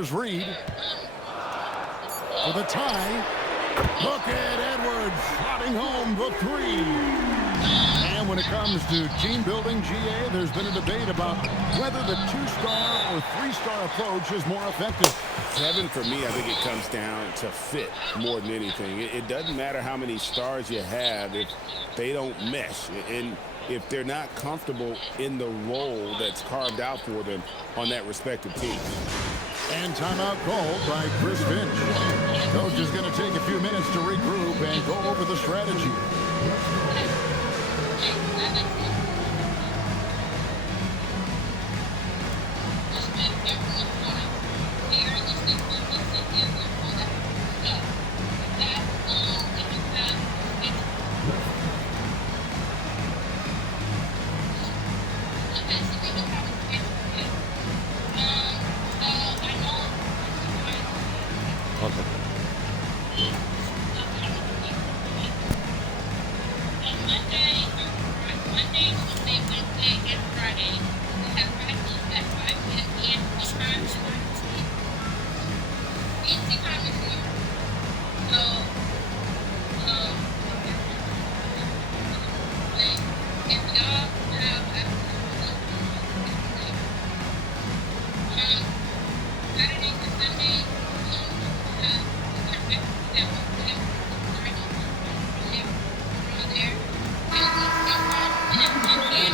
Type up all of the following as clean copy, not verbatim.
Here's Reed for the tie. Look at Edwards slotting home the three. And when it comes to team building, GA, there's been a debate about whether the two-star or three-star approach is more effective. Kevin, for me, I think it comes down to fit more than anything. It doesn't matter how many stars you have if they don't mesh. And if they're not comfortable in the role that's carved out for them on that respective team. And timeout called by Chris Finch. Coach is going to take a few minutes to regroup and go over the strategy.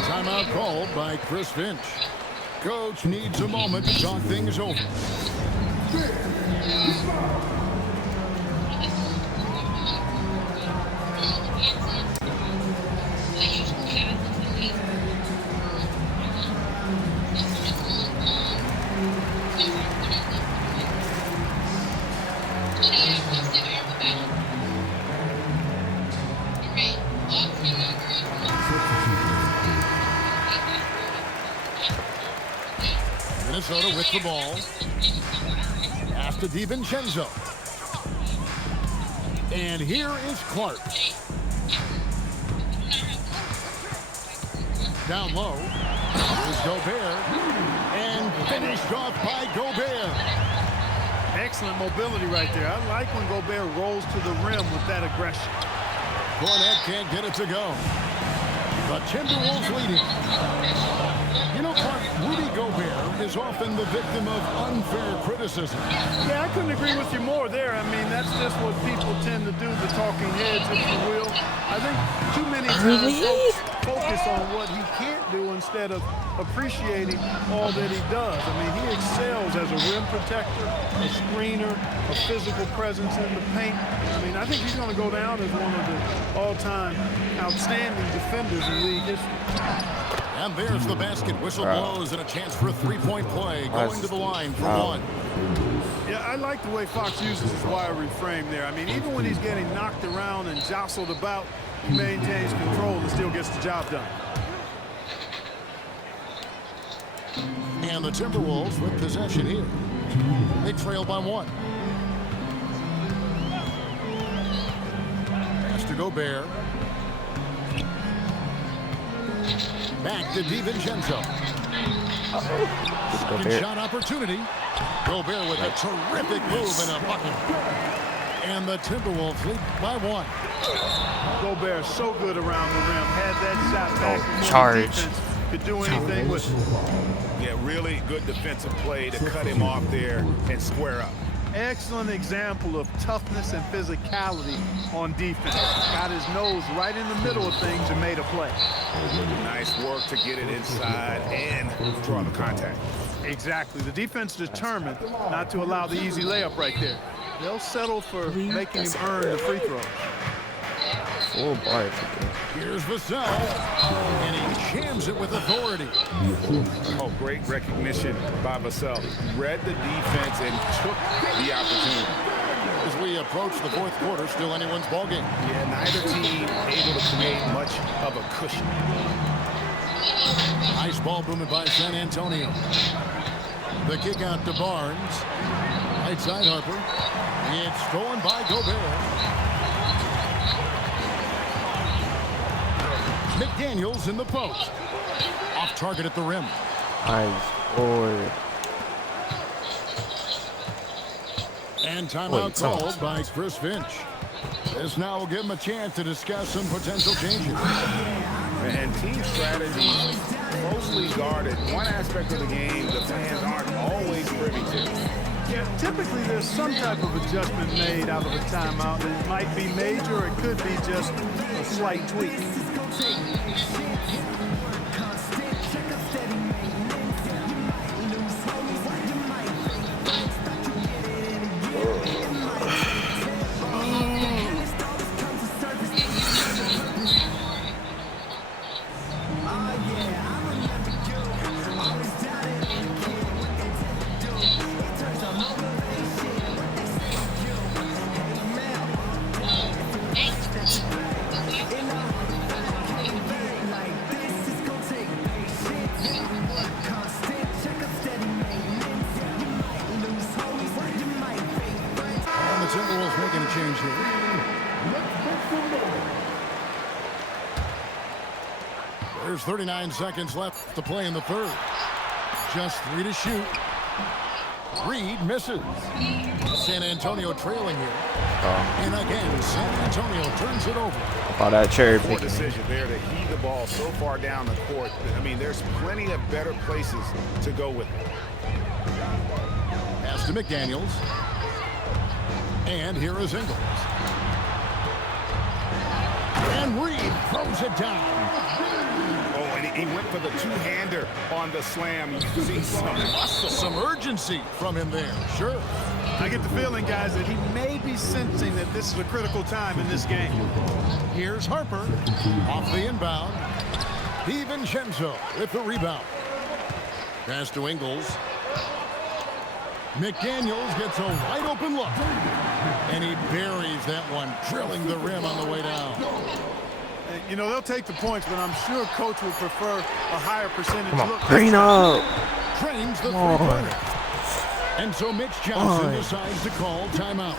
Timeout called by Chris Finch. Coach needs a moment to talk things over. Minnesota with the ball. Pass to DiVincenzo. And here is Clark. Down low. Here's Gobert. And finished off by Gobert. Excellent mobility right there. I like when Gobert rolls to the rim with that aggression. Cornette can't get it to go. The Timberwolves leading. You know, Clark, Rudy Gobert is often the victim of unfair criticism. Yeah, I couldn't agree with you more there. I mean, that's just what people tend to do, the talking heads, if you will. I think too many times folks focus on what he can't do instead of appreciating all that he does. I mean, he excels as a rim protector, a screener, a physical presence in the paint. I mean, I think he's going to go down as one of the all-time outstanding defenders in league history. And there's the basket. Whistle blows and a chance for a three-point play. Going to the line for one. Yeah, I like the way Fox uses his wiry frame there. I mean, even when he's getting knocked around and jostled about, he maintains control and still gets the job done. And the Timberwolves with possession here. They trail by one. Pass to Gobert. Back to DiVincenzo. Second shot opportunity. Gobert with a terrific move and a bucket. And the Timberwolves lead by one. Gobert so good around the rim. Had that shot back. Charge. Could do anything with it. Yeah, really good defensive play to cut him off there and square up. Excellent example of toughness and physicality on defense. Got his nose right in the middle of things and made a play. Nice work to get it inside and draw the contact. Exactly. The defense determined not to allow the easy layup right there. They'll settle for making him earn the free throw. Here's Vassell, and he jams it with authority. Oh, great recognition by Vassell. Read the defense and took the opportunity. As we approach the fourth quarter, still anyone's ballgame. Yeah, neither team able to create much of a cushion. Nice ball movement by San Antonio. The kick out to Barnes. Right side Harper. It's stolen by Gobert. McDaniels in the post. Off target at the rim. Nice boy. And timeout called by Chris Finch. This now will give him a chance to discuss some potential changes. And team strategy closely guarded. One aspect of the game the fans aren't always privy to. Yeah, typically there's some type of adjustment made out of a timeout. It might be major, or it could be just a slight tweak. Timberwolves making a change here. There's 39 seconds left to play in the third. Just 3 to shoot. Reed misses. San Antonio trailing here. And again, San Antonio turns it over. Oh, that cherry Poor pick. decision there to heave the ball so far down the court. I mean, there's plenty of better places to go with it. Pass to McDaniels. And here is Ingles. And Reed throws it down. Oh, and he went for the two-hander on the slam. You see some muscle. Some urgency from him there, sure. I get the feeling, guys, that he may be sensing that this is a critical time in this game. Here's Harper off the inbound. DiVincenzo with the rebound. Pass to Ingles. McDaniels gets a wide open look. And he buries that one, drilling the rim on the way down. You know, they'll take the points, but I'm sure coach would prefer a higher percentage Come on, look. green up. Trains the Come on. three-pointer. And so Mitch Johnson decides to call timeout.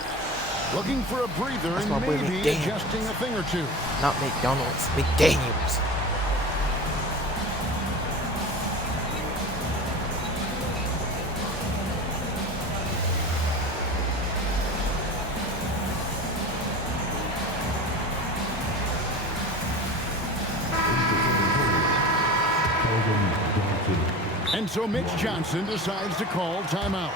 Looking for a breather That's and my boy maybe McDaniels. adjusting a thing or two. Not McDonald's, McDaniels. And so Mitch Johnson decides to call timeout.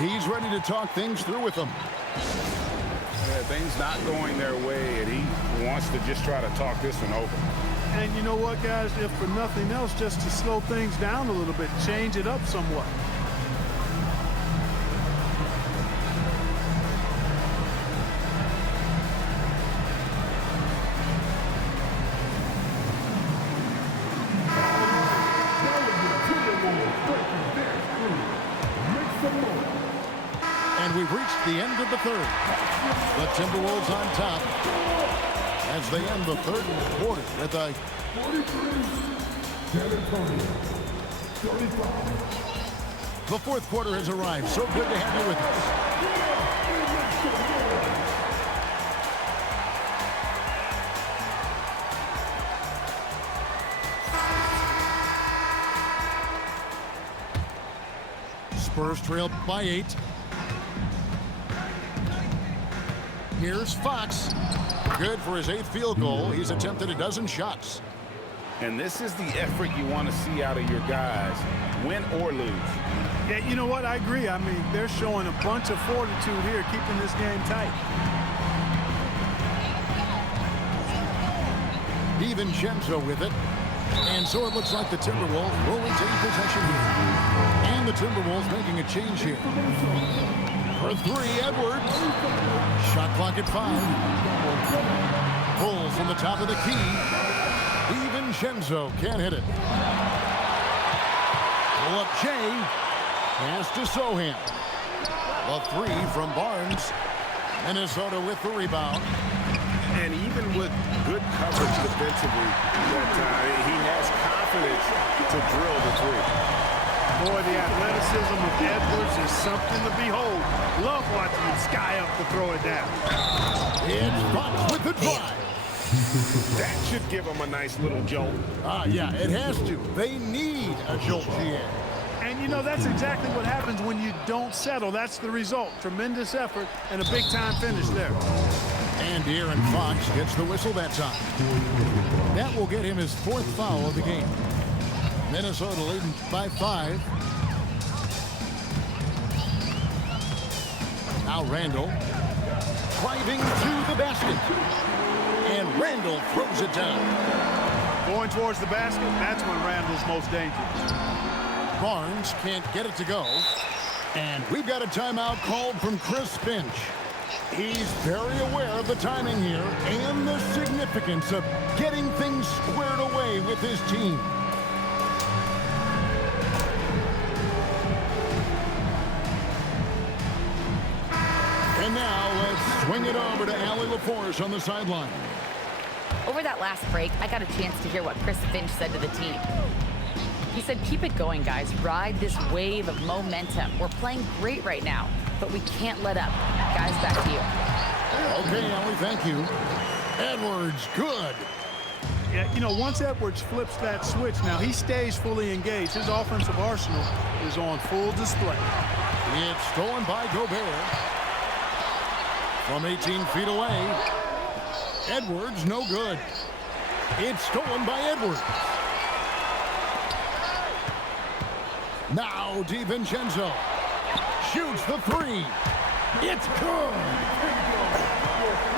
He's ready to talk things through with them. Yeah, things not going their way, and he wants to just try to talk this one over. And you know what, guys? If for nothing else, just to slow things down a little bit, change it up somewhat. And we've reached the end of the third. The Timberwolves on top as they end the third quarter with a 43-35. The fourth quarter has arrived. So good to have you with us. Spurs trail by 8. Here's Fox. Good for his 8th field goal. He's attempted a dozen shots. And this is the effort you want to see out of your guys, win or lose. Yeah, you know what? I agree. I mean, they're showing a bunch of fortitude here, keeping this game tight. DiVincenzo with it. And so it looks like the Timberwolves will retain possession here. And the Timberwolves making a change here. For 3, Edwards. Shot clock at 5. Pull from the top of the key. DiVincenzo can't hit it. Pull up Jay. Pass to Sohan. A 3 from Barnes. Minnesota with the rebound. And even with good coverage defensively that time, he has confidence to drill the 3. Boy, the athleticism of Edwards is something to behold. Love watching him sky up to throw it down. It's Fox with the drive. That should give him a nice little jolt. Yeah, it has to. They need a jolt, GA. And, you know, that's exactly what happens when you don't settle. That's the result. Tremendous effort and a big-time finish there. And De'Aaron Fox gets the whistle that time. That will get him his 4th foul of the game. Minnesota leading by 5. Now Randall driving to the basket. And Randall throws it down. Going towards the basket, that's when Randall's most dangerous. Barnes can't get it to go. And we've got a timeout called from Chris Finch. He's very aware of the timing here and the significance of getting things squared away with his team. And now let's swing it over to Allie LaForce on the sideline. Over that last break, I got a chance to hear what Chris Finch said to the team. He said, keep it going, guys. Ride this wave of momentum. We're playing great right now, but we can't let up. Guys, back to you. Okay, Allie, thank you. Edwards, good. Yeah, you know, once Edwards flips that switch, now he stays fully engaged. His offensive arsenal is on full display. It's stolen by Gobert. From 18 feet away. Edwards, no good. It's stolen by Edwards. Now DiVincenzo shoots the 3. It's good.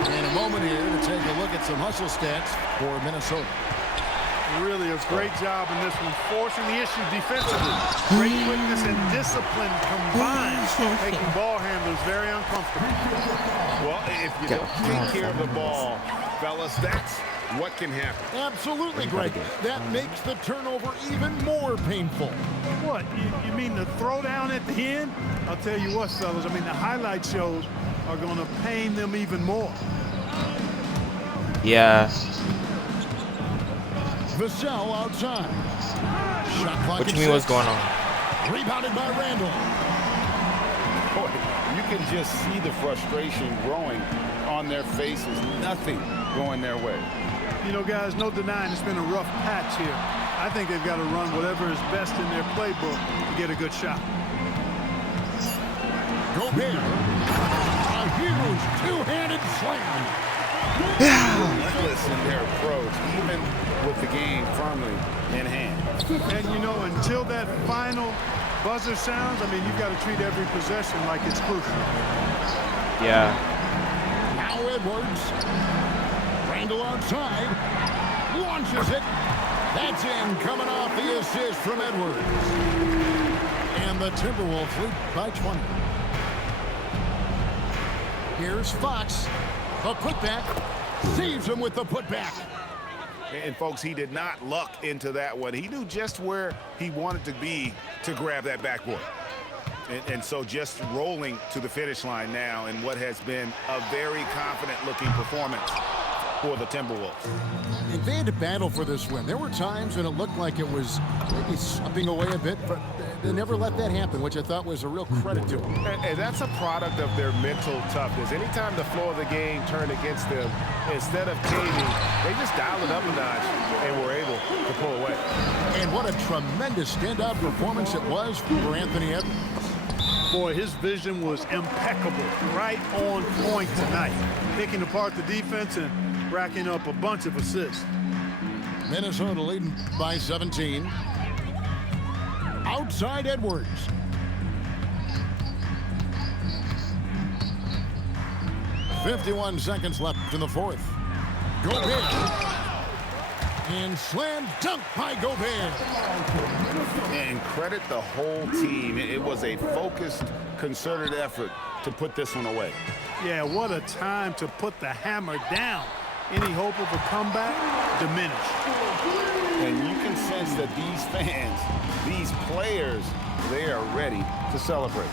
In a moment here to take a look at some hustle stats for Minnesota. Really a great job in this one, forcing the issue defensively. Great quickness and discipline combined, making ball handlers very uncomfortable. Well, if you don't take care of the ball, fellas, that's what can happen. Absolutely, Greg. That makes the turnover even more painful. What, you mean the throwdown at the end? I'll tell you what, fellas, I mean, the highlight shows are going to pain them even more. Yeah. Vassell outside. Shot clock. What do you mean? What's going on? Rebounded by Randall. Boy, you can just see the frustration growing on their faces. Nothing going their way. You know, guys, no denying it's been a rough patch here. I think they've got to run whatever is best in their playbook to get a good shot. Gobert. A huge two-handed slam. Relentless in their approach, even with the game firmly in hand. And, you know, until that final buzzer sounds, I mean, you've got to treat every possession like it's crucial. Yeah. Now Edwards. Randall outside. Launches it. That's in, coming off the assist from Edwards. And the Timberwolves lead by 20. Here's Fox. The putback. Saves him with the putback. And, folks, he did not luck into that one. He knew just where he wanted to be to grab that backboard. And so just rolling to the finish line now in what has been a very confident-looking performance for the Timberwolves. And they had to battle for this win. There were times when it looked like it was maybe slipping away a bit, but they never let that happen, which I thought was a real credit to them. And that's a product of their mental toughness. Anytime the flow of the game turned against them, instead of caving, they just dialed it up a notch and were able to pull away. And what a tremendous standout performance it was for Anthony Edwards. Boy, his vision was impeccable, right on point tonight, picking apart the defense and racking up a bunch of assists. Minnesota leading by 17. Outside Edwards. .51 seconds left in the 4th. Gobert. And slam dunk by Gobert. And credit the whole team. It was a focused, concerted effort to put this one away. Yeah, what a time to put the hammer down. Any hope of a comeback diminished. And you can sense that these fans, these players, they are ready to celebrate.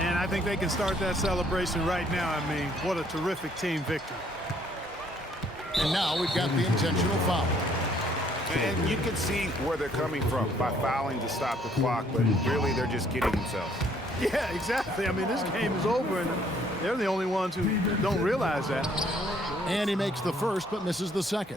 And I think they can start that celebration right now. I mean, what a terrific team victory. And now we've got the intentional foul. And you can see where they're coming from by fouling to stop the clock, but really they're just kidding themselves. Yeah, exactly. I mean, this game is over, and they're the only ones who don't realize that. And he makes the first but misses the second.